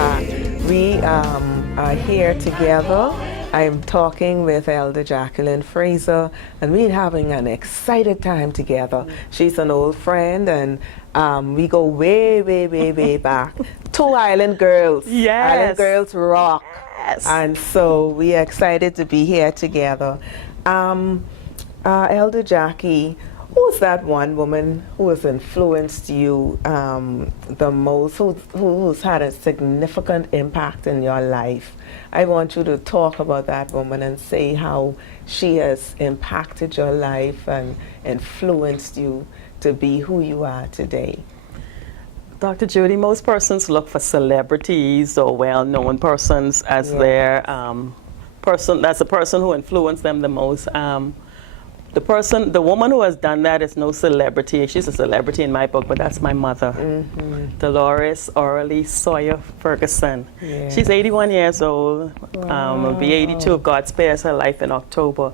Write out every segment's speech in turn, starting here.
back. We are here together. I'm talking with Elder Jacqueline Fraser, and we're having an excited time together. She's an old friend, and we go way, way, way, way back. Two Island Girls. Yes. Island Girls rock. Yes. And so we are excited to be here together. Elder Jackie, who's that one woman who has influenced you the most, who's had a significant impact in your life? I want you to talk about that woman and say how she has impacted your life and influenced you to be who you are today. Dr. Judy, most persons look for celebrities or well-known persons as their person, that's the person who influenced them the most. The woman who has done that is no celebrity. She's a celebrity in my book, but that's my mother, Dolores Orally Sawyer Ferguson. Yeah. She's 81 years old. Will be 82 if God spares her life in October.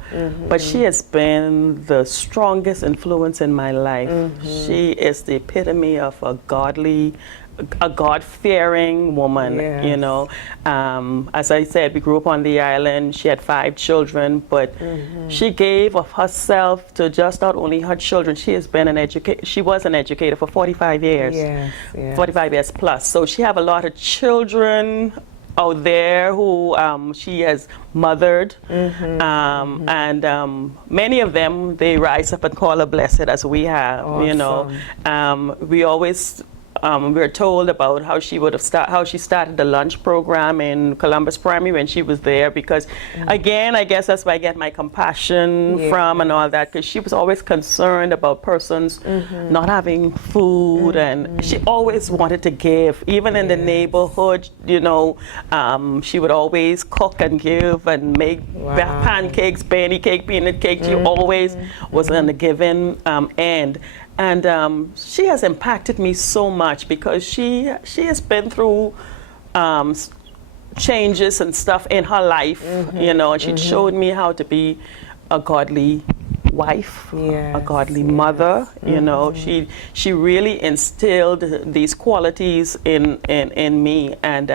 But she has been the strongest influence in my life. She is the epitome of a God-fearing woman, you know. As I said, we grew up on the island. She had 5 children, but she gave of herself to just not only her children. She has been she was an educator for 45 years, 45 years plus. So she have a lot of children out there who she has mothered, and many of them, they rise up and call her blessed as we have, you know. We always we're told about how she started the lunch program in Columbus Primary when she was there, because again, I guess that's where I get my compassion from and all that, because she was always concerned about persons not having food, and she always wanted to give, even in the neighborhood, you know. She would always cook and give and make pancakes, penny cake, peanut cake. She always was on the giving end. And she has impacted me so much because she has been through changes and stuff in her life, you know, and she showed me how to be a godly wife, a godly mother, you know. She really instilled these qualities in me, and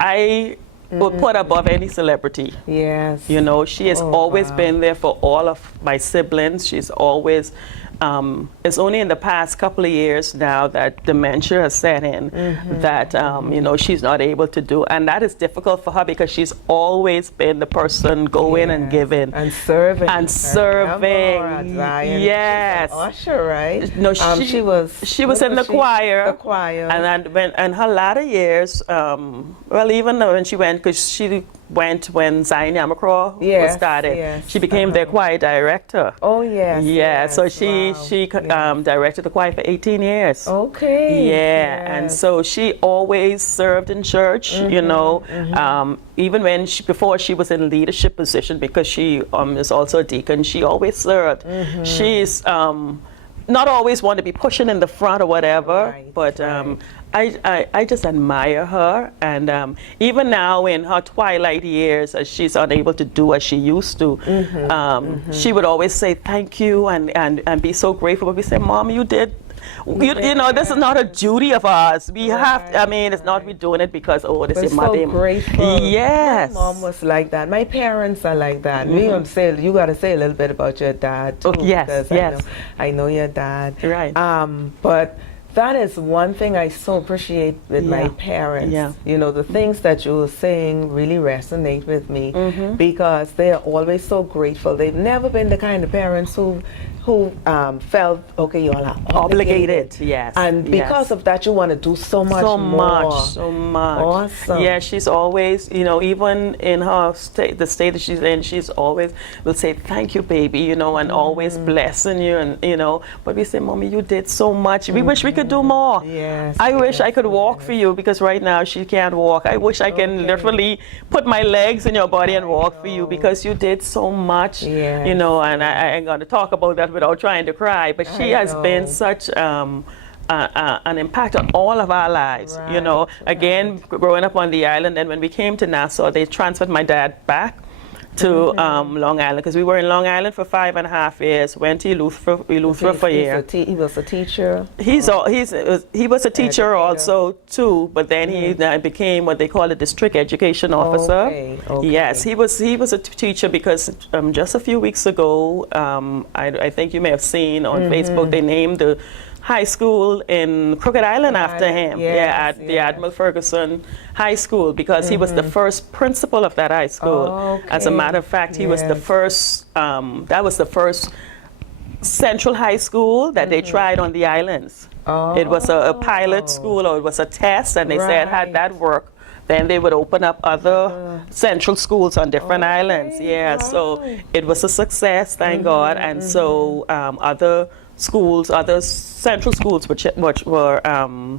I would put above any celebrity. Yes. You know, she has always been there for all of my siblings. She's always it's only in the past couple of years now that dementia has set in, that you know, she's not able to do, and that is difficult for her because she's always been the person going and giving and serving yes, usher, right? No, she was in the choir, and then in her latter years, well, even when she went, because she went when Zion Yamacraw was started. She became their choir director. So she directed the choir for 18 years. And so she always served in church, you know, even when before she was in leadership position, because she is also a deacon, she always served. She's not always want to be pushing in the front or whatever, but I just admire her, and even now in her twilight years, as she's unable to do as she used to, she would always say thank you and be so grateful. But we say, Mom, you did. You know, this is not a duty of ours. We have to, I mean, it's not we doing it because, oh, this is my so grateful. Yes. My mom was like that. My parents are like that. You got to say a little bit about your dad too. Because I know your dad. Right. But that is one thing I so appreciate with my parents. You know, the things that you were saying really resonate with me, because they're always so grateful. They've never been the kind of parents who felt, okay, you all are obligated. And because of that, you want to do so much more. So much. Awesome. Yeah, she's always, you know, even in her state, the state that she's in, she's always will say, thank you, baby, you know, and always blessing you, and, you know. But we say, Mommy, you did so much. We wish we could do more. I wish I could walk for you, because right now she can't walk. I wish I can literally put my legs in your body and walk for you, because you did so much, you know, and I ain't going to talk about that without trying to cry, but she has been such an impact on all of our lives, you know. Again, growing up on the island, and when we came to Nassau, they transferred my dad back to Long Island, because we were in Long Island for 5.5 years. Went to Eleuthera for a year. He was a teacher. He was a teacher also too, but then he became what they call a district education officer. Okay. Yes, he was a teacher because just a few weeks ago, I think you may have seen on Facebook, they named the high school in Crooked Island after him. Yes, the Admiral Ferguson High School, because he was the first principal of that high school. As a matter of fact, he was the first, that was the first central high school that they tried on the islands. It was a pilot school, or it was a test, and they said had that work, then they would open up other central schools on different islands. Yeah, so it was a success, thank God. And so other schools, other central schools which were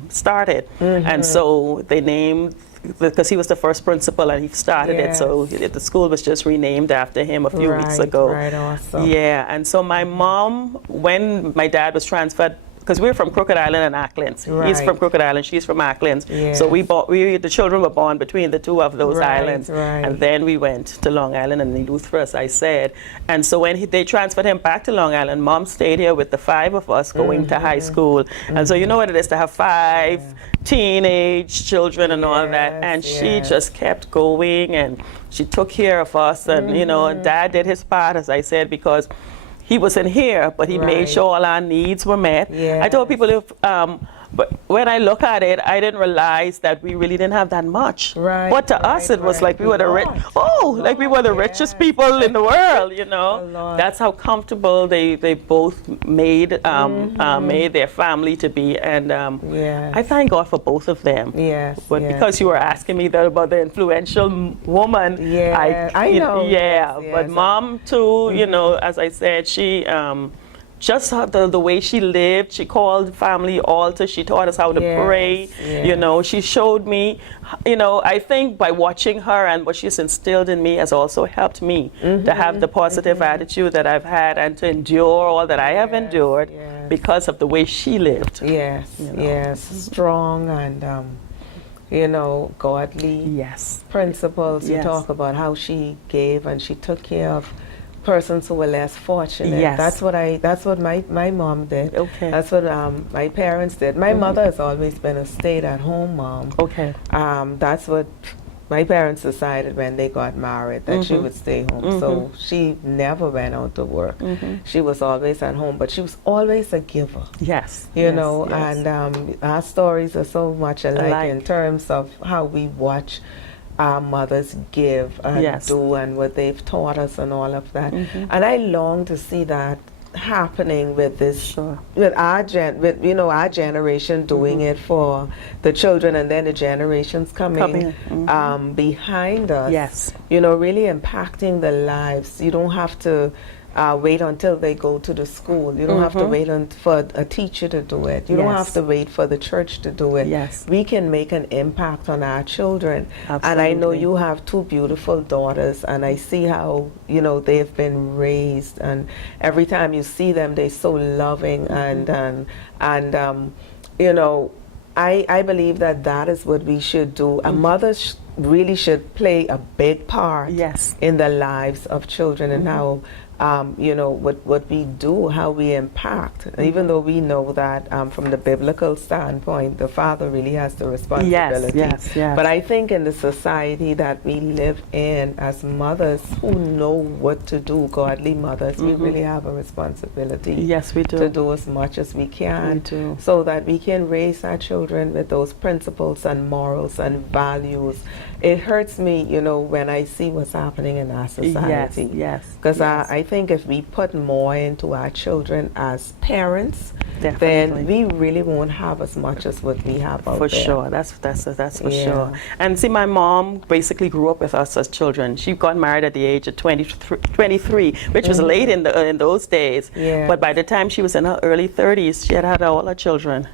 started. And so they named, because he was the first principal and he started it, so the school was just renamed after him a few weeks ago. Right, awesome. Yeah, and so my mom, when my dad was transferred, because we're from Crooked Island and Acklands. He's from Crooked Island, she's from Acklands. So the children were born between the two of those islands. And then we went to Long Island and Eleuthera, as I said. And so when they transferred him back to Long Island, Mom stayed here with the 5 of us going to high school. And so you know what it is to have 5 teenage children and all that. And she just kept going, and she took care of us. And, you know, Dad did his part, as I said, because he wasn't here, but he made sure all our needs were met. I told people, but when I look at it, I didn't realize that we really didn't have that much. But to us, it was like we were the like we were the richest people in the world. You know, that's how comfortable they both made made their family to be, and I thank God for both of them. But because you were asking me about the influential woman, I know. But Mom too. You know, as I said, she. Just the way she lived, she called family altar, she taught us how to pray, you know, she showed me, you know, I think by watching her and what she's instilled in me has also helped me to have the positive attitude that I've had and to endure all that I have endured because of the way she lived. You know. Strong and, you know, godly principles. You talk about how she gave and she took care of persons who were less fortunate. That's what my mom did. That's what my parents did. My mother has always been a stay-at-home mom. That's what my parents decided when they got married, that she would stay home. So she never went out to work. She was always at home, but she was always a giver. You know, and our stories are so much alike in terms of how we watch our mothers give and do and what they've taught us and all of that. And I long to see that happening with this, with our generation doing it for the children, and then the generations coming behind us. You know, really impacting the lives. You don't have to wait until they go to the school. You don't have to wait for a teacher to do it. You don't have to wait for the church to do it. We can make an impact on our children. And I know you have 2 beautiful daughters, and I see how, you know, they've been raised, and every time you see them, they're so loving and you know, I believe that is what we should do. A mother really should play a big part in the lives of children, and how you know, what we do, how we impact. Even though we know that from the biblical standpoint, the father really has the responsibility. But I think in the society that we live in, as mothers who know what to do, godly mothers, we really have a responsibility to do as much as we can, so that we can raise our children with those principles and morals and values. It hurts me, you know, when I see what's happening in our society. Because I think if we put more into our children as parents, then we really won't have as much as what we have out there. For sure, that's for sure. And see, my mom basically grew up with us as children. She got married at the age of 23, which was late in those days. But by the time she was in her early 30s, she had all her children.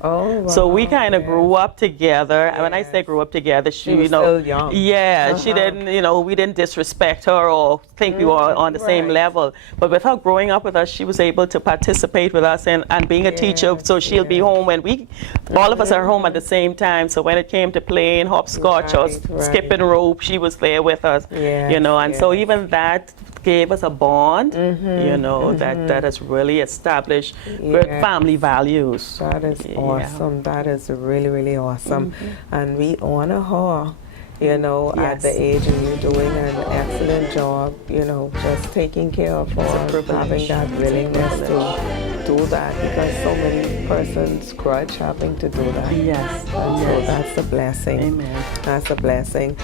So we kind of grew up together. And when I say grew up together, she was still young. She didn't, you know, we didn't disrespect her or think we were on the same level. But with her growing up with us, she was able to participate with us and being a teacher teacher, so she'll be home when all of us are home at the same time. So when it came to playing hopscotch or skipping rope, she was there with us, you know, and so even that gave us a bond, you know, that has really established good family values. That is awesome. That is really, really awesome. And we honor her, you know, at the age, and you're doing an excellent job, you know, just taking care of her, having that willingness to do that, because so many persons grudge having to do that. Yes. And so that's a blessing. Amen. That's a blessing.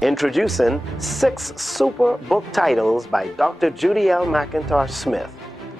Introducing 6 super book titles by Dr. Judy L. McIntosh-Smith.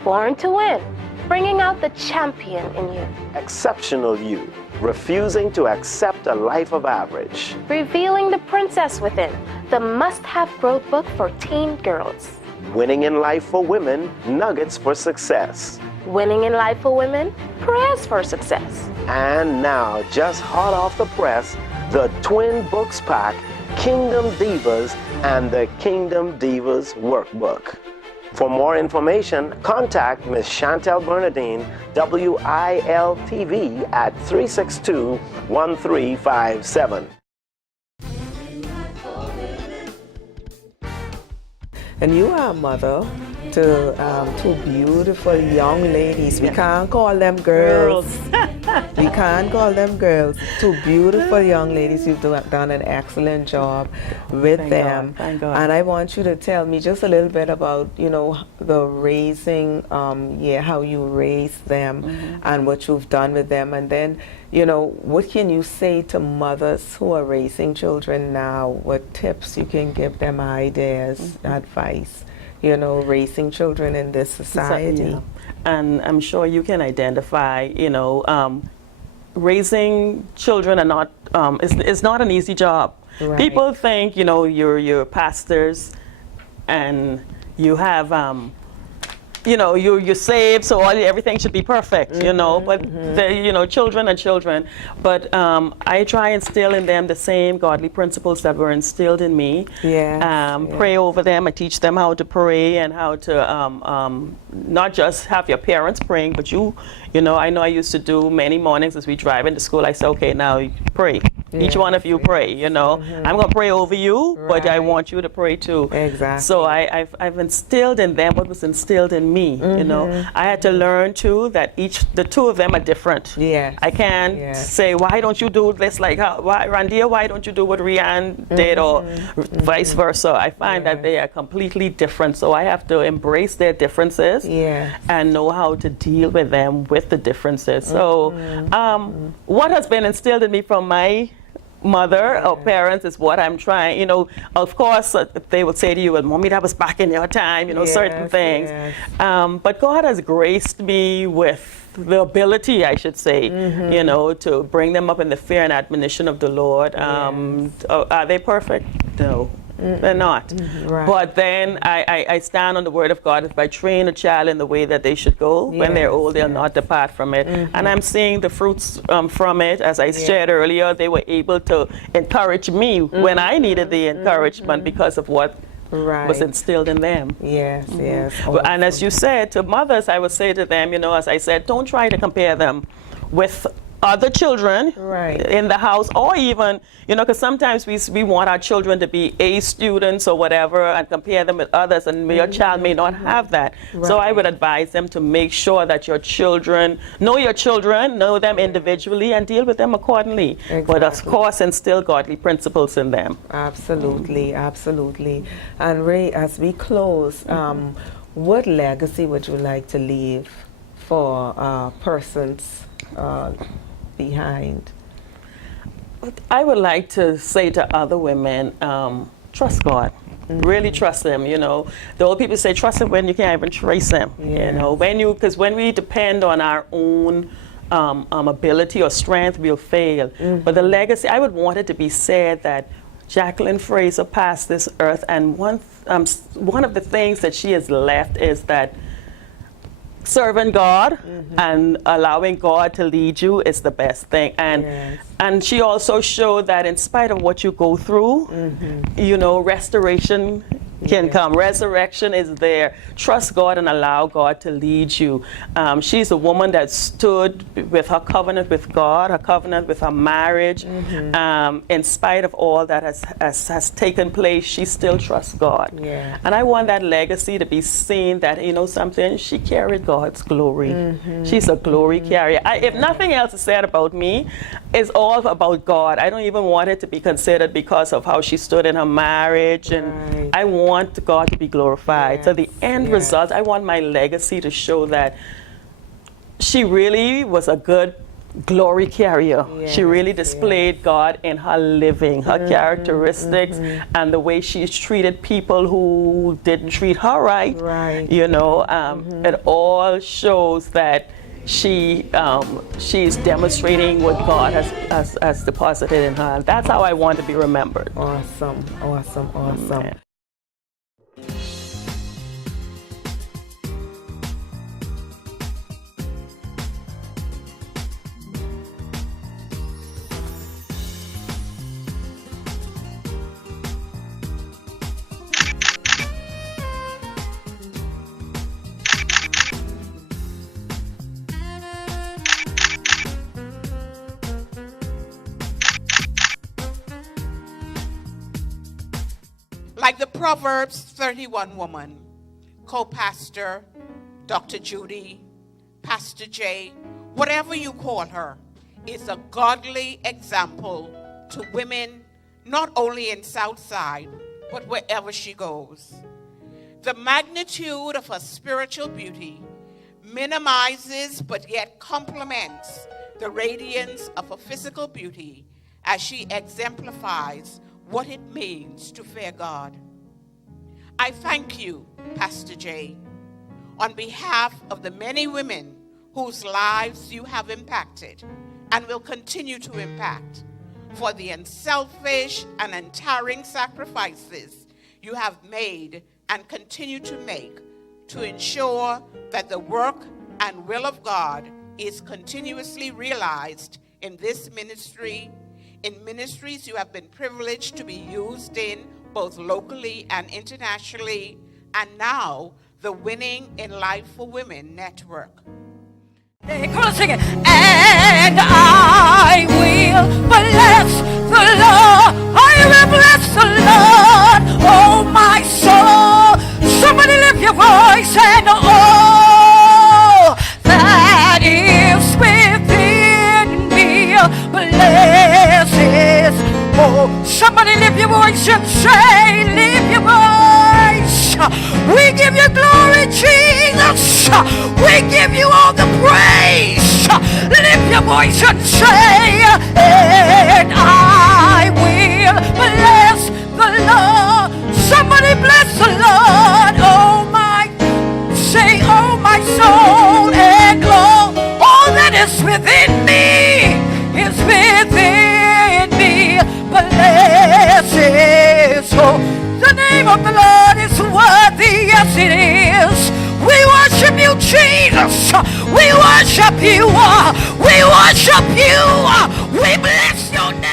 Born to win, bringing out the champion in you. Exceptional You, refusing to accept a life of average. Revealing the princess within, the must-have growth book for teen girls. Winning in Life for Women, Nuggets for Success. Winning in Life for Women, prayers for success. And now, just hot off the press, the twin books pack, Kingdom Divas and the Kingdom Divas Workbook. For more information, contact Ms. Chantel Bernadine, WILTV at 362-1357. And you are a mother to 2 beautiful young ladies. We can't call them girls. We can't call them girls. 2 beautiful young ladies. You've done an excellent job with them. Thank God. And I want you to tell me just a little bit about, you know, the raising, how you raised them and what you've done with them. And then, you know, what can you say to mothers who are raising children now? What tips you can give them, ideas, advice, you know, raising children in this society? Yeah. And I'm sure you can identify, you know, raising children are not, it's not an easy job. Right. People think, you know, you're pastors and you have, you know, you're saved, so everything should be perfect, you know, but, you know, children are children. But I try and instill in them the same godly principles that were instilled in me. Pray over them. I teach them how to pray and how to not just have your parents praying, but you know, I used to do many mornings as we drive into school. I say, okay, now you pray. Each one of you pray, you know. I'm going to pray over you, but I want you to pray too. Exactly. So I've instilled in them what was instilled in me, you know. I had to learn too that the 2 of them are different. Yes. I can't say, why don't you do this like Randia, why don't you do what Rianne did, or vice versa. I find that they are completely different, so I have to embrace their differences and know how to deal with them with the differences. So what has been instilled in me from my mother or parents is what I'm trying, you know. Of course, they would say to you, well, Mommy, that was back in your time, you know, certain things. But God has graced me with the ability, I should say, you know, to bring them up in the fear and admonition of the Lord. Are they perfect? No. They're not. But then I stand on the word of God. If I train a child in the way that they should go, when they're old, they'll not depart from it. And I'm seeing the fruits from it. As I shared earlier, they were able to encourage me when I needed the encouragement because of what was instilled in them. Yes. Awesome. And as you said, to mothers, I would say to them, you know, as I said, don't try to compare them with other children in the house, or even, you know, because sometimes we want our children to be A students or whatever and compare them with others, and your child may not have that. So I would advise them to make sure that your children, know them individually and deal with them accordingly. But of course, instill godly principles in them. Absolutely. And Ray, as we close, what legacy would you like to leave for persons behind? I would like to say to other women, trust God. Really trust Him. You know, the old people say trust Him when you can't even trace Him. You know, because when we depend on our own ability or strength, we'll fail. But the legacy, I would want it to be said that Jacqueline Fraser passed this earth, and one of the things that she has left is that serving God and allowing God to lead you is the best thing. And she also showed that in spite of what you go through, you know, restoration can come. Resurrection is there. Trust God and allow God to lead you. She's a woman that stood with her covenant with God, her covenant with her marriage. In spite of all that has taken place, she still trusts God. Yeah. And I want that legacy to be seen, that, you know something, she carried God's glory. She's a glory carrier. If nothing else is said about me, it's all about God. I don't even want it to be considered because of how she stood in her marriage. And I want God to be glorified. Yes. So the end result, I want my legacy to show that she really was a good glory carrier. Yes, she really displayed God in her living, her characteristics, and the way she's treated people who didn't treat her right. You know, it all shows that she's demonstrating what God has deposited in her. That's how I want to be remembered. Awesome, awesome, awesome. Yeah. Like the Proverbs 31 woman, co-pastor, Dr. Judy, Pastor Jay, whatever you call her, is a godly example to women, not only in Southside, but wherever she goes. The magnitude of her spiritual beauty minimizes but yet complements the radiance of her physical beauty as she exemplifies what it means to fear God. I thank you, Pastor Jay, on behalf of the many women whose lives you have impacted and will continue to impact, for the unselfish and untiring sacrifices you have made and continue to make to ensure that the work and will of God is continuously realized in this ministry, in ministries you have been privileged to be used in, both locally and internationally, and now the Winning in Life for Women Network. Come on, sing it. And I will bless the Lord. I will bless the Lord, oh my soul. Somebody lift your voice and oh, that is within me. Bless His. Oh, somebody lift your voice and say, lift your voice. We give you glory, Jesus. We give you all the praise. Lift your voice and say, and I will bless the Lord. Somebody bless the Lord. Oh my, say, oh my soul, and all that is within me is within me. Bless His. Oh, the name of the Lord is worthy, yes it is. We worship you, Jesus. We worship you. We worship you. We bless your name.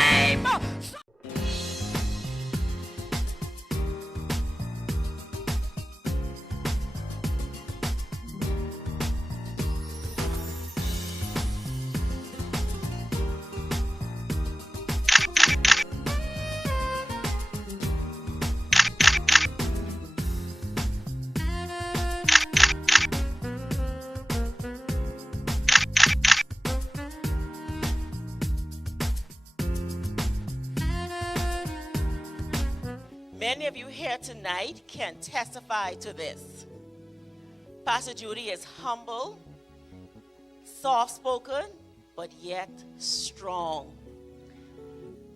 Many of you here tonight can testify to this. Pastor Judy is humble, soft-spoken, but yet strong.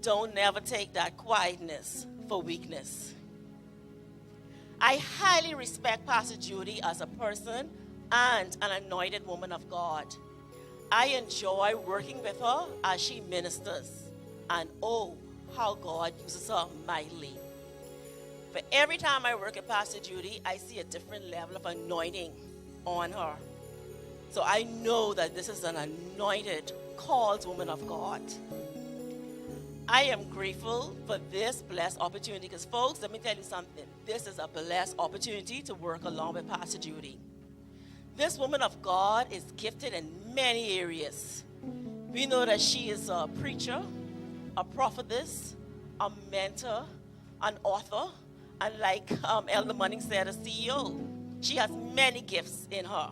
Don't never take that quietness for weakness. I highly respect Pastor Judy as a person and an anointed woman of God. I enjoy working with her as she ministers, and oh, how God uses her mightily. For every time I work with Pastor Judy, I see a different level of anointing on her. So I know that this is an anointed, called woman of God. I am grateful for this blessed opportunity because, folks, let me tell you something. This is a blessed opportunity to work along with Pastor Judy. This woman of God is gifted in many areas. We know that she is a preacher, a prophetess, a mentor, an author, and like Elder Munning said, a CEO. She has many gifts in her.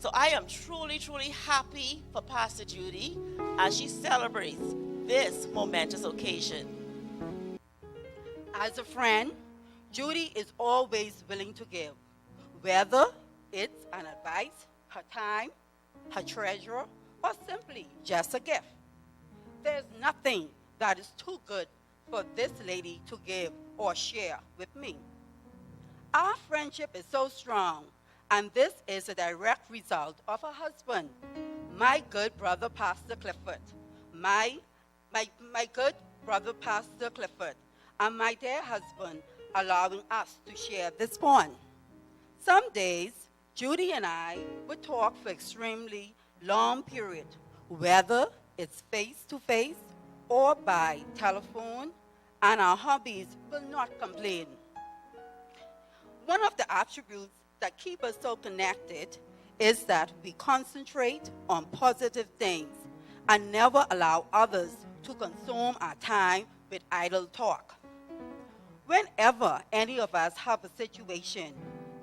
So I am truly, truly happy for Pastor Judy as she celebrates this momentous occasion. As a friend, Judy is always willing to give, whether it's an advice, her time, her treasure, or simply just a gift. There's nothing that is too good for this lady to give or share with me. Our friendship is so strong, and this is a direct result of her husband, my good brother, Pastor Clifford. My good brother, Pastor Clifford, and my dear husband allowing us to share this bond. Some days, Judy and I would talk for extremely long period, whether it's face-to-face or by telephone, and our hobbies will not complain. One of the attributes that keep us so connected is that we concentrate on positive things and never allow others to consume our time with idle talk. Whenever any of us have a situation,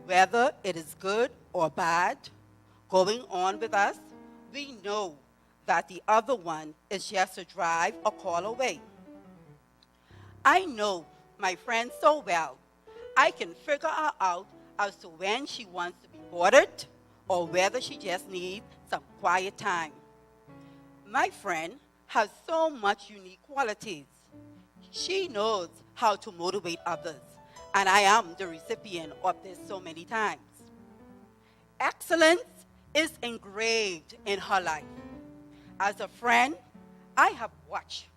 whether it is good or bad, going on with us, we know that the other one is just a drive or call away. I know my friend so well, I can figure her out as to when she wants to be bothered or whether she just needs some quiet time. My friend has so much unique qualities. She knows how to motivate others, and I am the recipient of this so many times. Excellence is engraved in her life. As a friend, I have watched,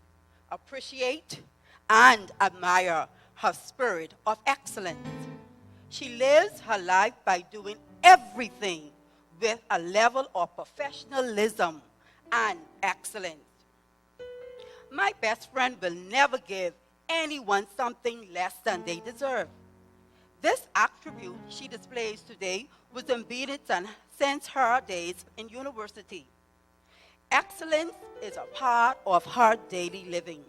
appreciate, and admire her spirit of excellence. She lives her life by doing everything with a level of professionalism and excellence. My best friend will never give anyone something less than they deserve. This attribute she displays today was embedded since her days in university. Excellence is a part of her daily living.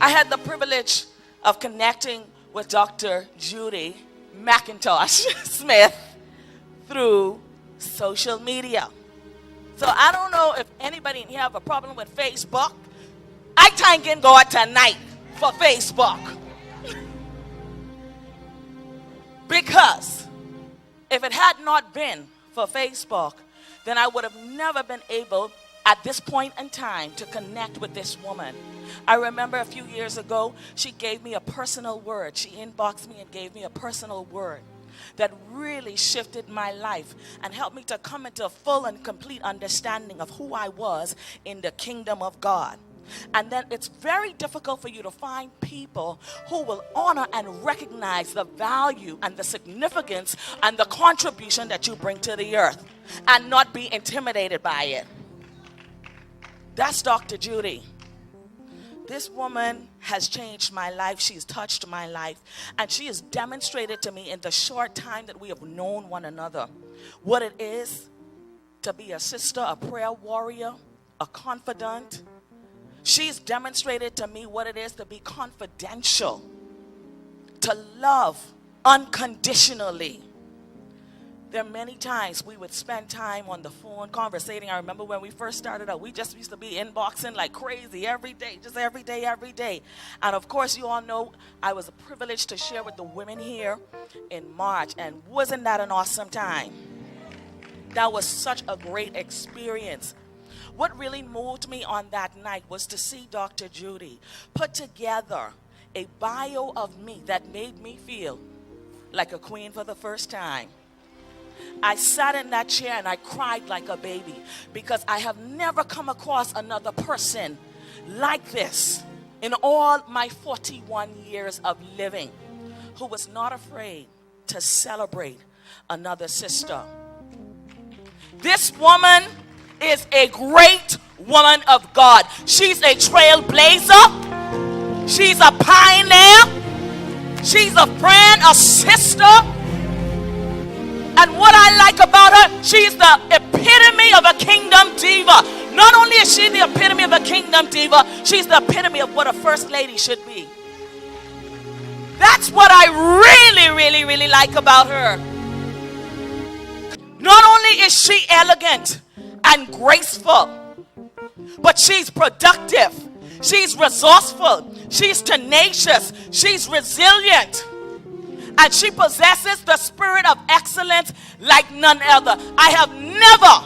I had the privilege of connecting with Dr. Judy McIntosh-Smith through social media. So I don't know if anybody in here have a problem with Facebook. I thank God tonight for Facebook. Because if it had not been for Facebook, then I would have never been able at this point in time to connect with this woman. I remember a few years ago, she gave me a personal word. She inboxed me and gave me a personal word that really shifted my life and helped me to come into a full and complete understanding of who I was in the kingdom of God. And then it's very difficult for you to find people who will honor and recognize the value and the significance and the contribution that you bring to the earth and not be intimidated by it. That's Dr. Judy. This woman has changed my life. She's touched my life. And she has demonstrated to me in the short time that we have known one another what it is to be a sister, a prayer warrior, a confidant. She's demonstrated to me what it is to be confidential, to love unconditionally. There are many times we would spend time on the phone conversating. I remember when we first started out, we just used to be inboxing like crazy every day, just every day, every day. And of course, you all know I was privileged to share with the women here in March. And wasn't that an awesome time? That was such a great experience. what really moved me on that night was to see Dr. Judy put together a bio of me that made me feel like a queen for the first time. I sat in that chair and I cried like a baby because I have never come across another person like this in all my 41 years of living who was not afraid to celebrate another sister. This woman is a great woman of God. She's a trailblazer. She's a pioneer. She's a friend, a sister. And what I like about her, she's the epitome of a kingdom diva. Not only is she the epitome of a kingdom diva, she's the epitome of what a first lady should be. That's what I really like about her. Not only is she elegant and graceful, but she's productive. She's resourceful. She's tenacious. She's resilient. And she possesses the spirit of excellence like none other. I have never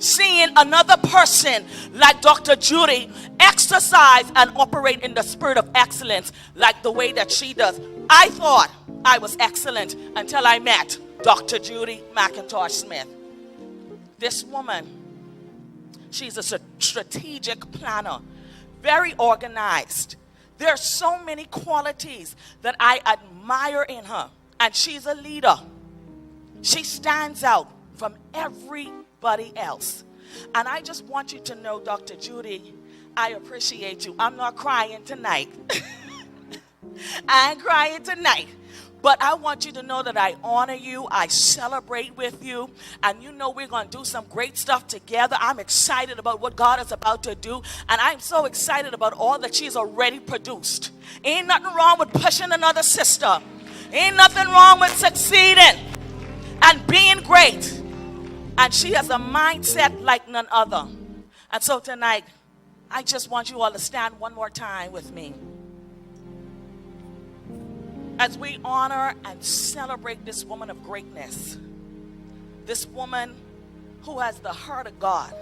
seen another person like Dr. Judy exercise and operate in the spirit of excellence like the way that she does. I thought I was excellent until I met Dr. Judy McIntosh-Smith. This woman, she's a strategic planner, very organized. There are so many qualities that I admire in her, and she's a leader. She stands out from everybody else. And I just want you to know, Dr. Judy, I appreciate you. I'm not crying tonight. I ain't crying tonight. But I want you to know that I honor you, I celebrate with you, and you know we're going to do some great stuff together. I'm excited about what God is about to do, and I'm so excited about all that she's already produced. Ain't nothing wrong with pushing another sister. Ain't nothing wrong with succeeding and being great. And she has a mindset like none other. And so tonight, I just want you all to stand one more time with me as we honor and celebrate this woman of greatness, this woman who has the heart of God,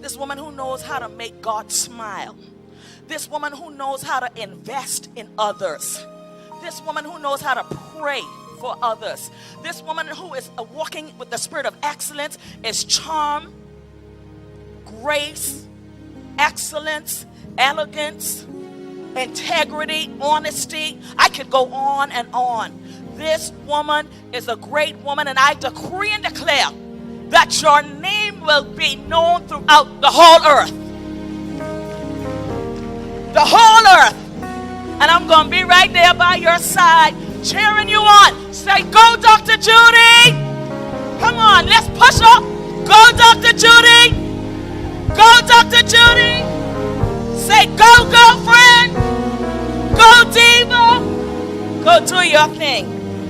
this woman who knows how to make God smile, this woman who knows how to invest in others, this woman who knows how to pray for others, this woman who is walking with the spirit of excellence, is charm, grace, excellence, elegance, integrity, honesty. I could go on and on. This woman is a great woman, and I decree and declare that your name will be known throughout the whole earth. The whole earth. And I'm going to be right there by your side, cheering you on. Say, go, Dr. Judy. Come on, let's push her. Go, Dr. Judy. Go, Dr. Judy. Say, go, girlfriend. Go, diva. Go do your thing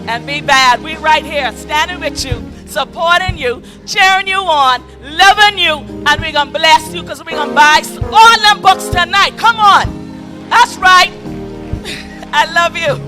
and be bad. We right here standing with you, supporting you, cheering you on, loving you, and we're going to bless you because we're going to buy all them books tonight. Come on. That's right. I love you.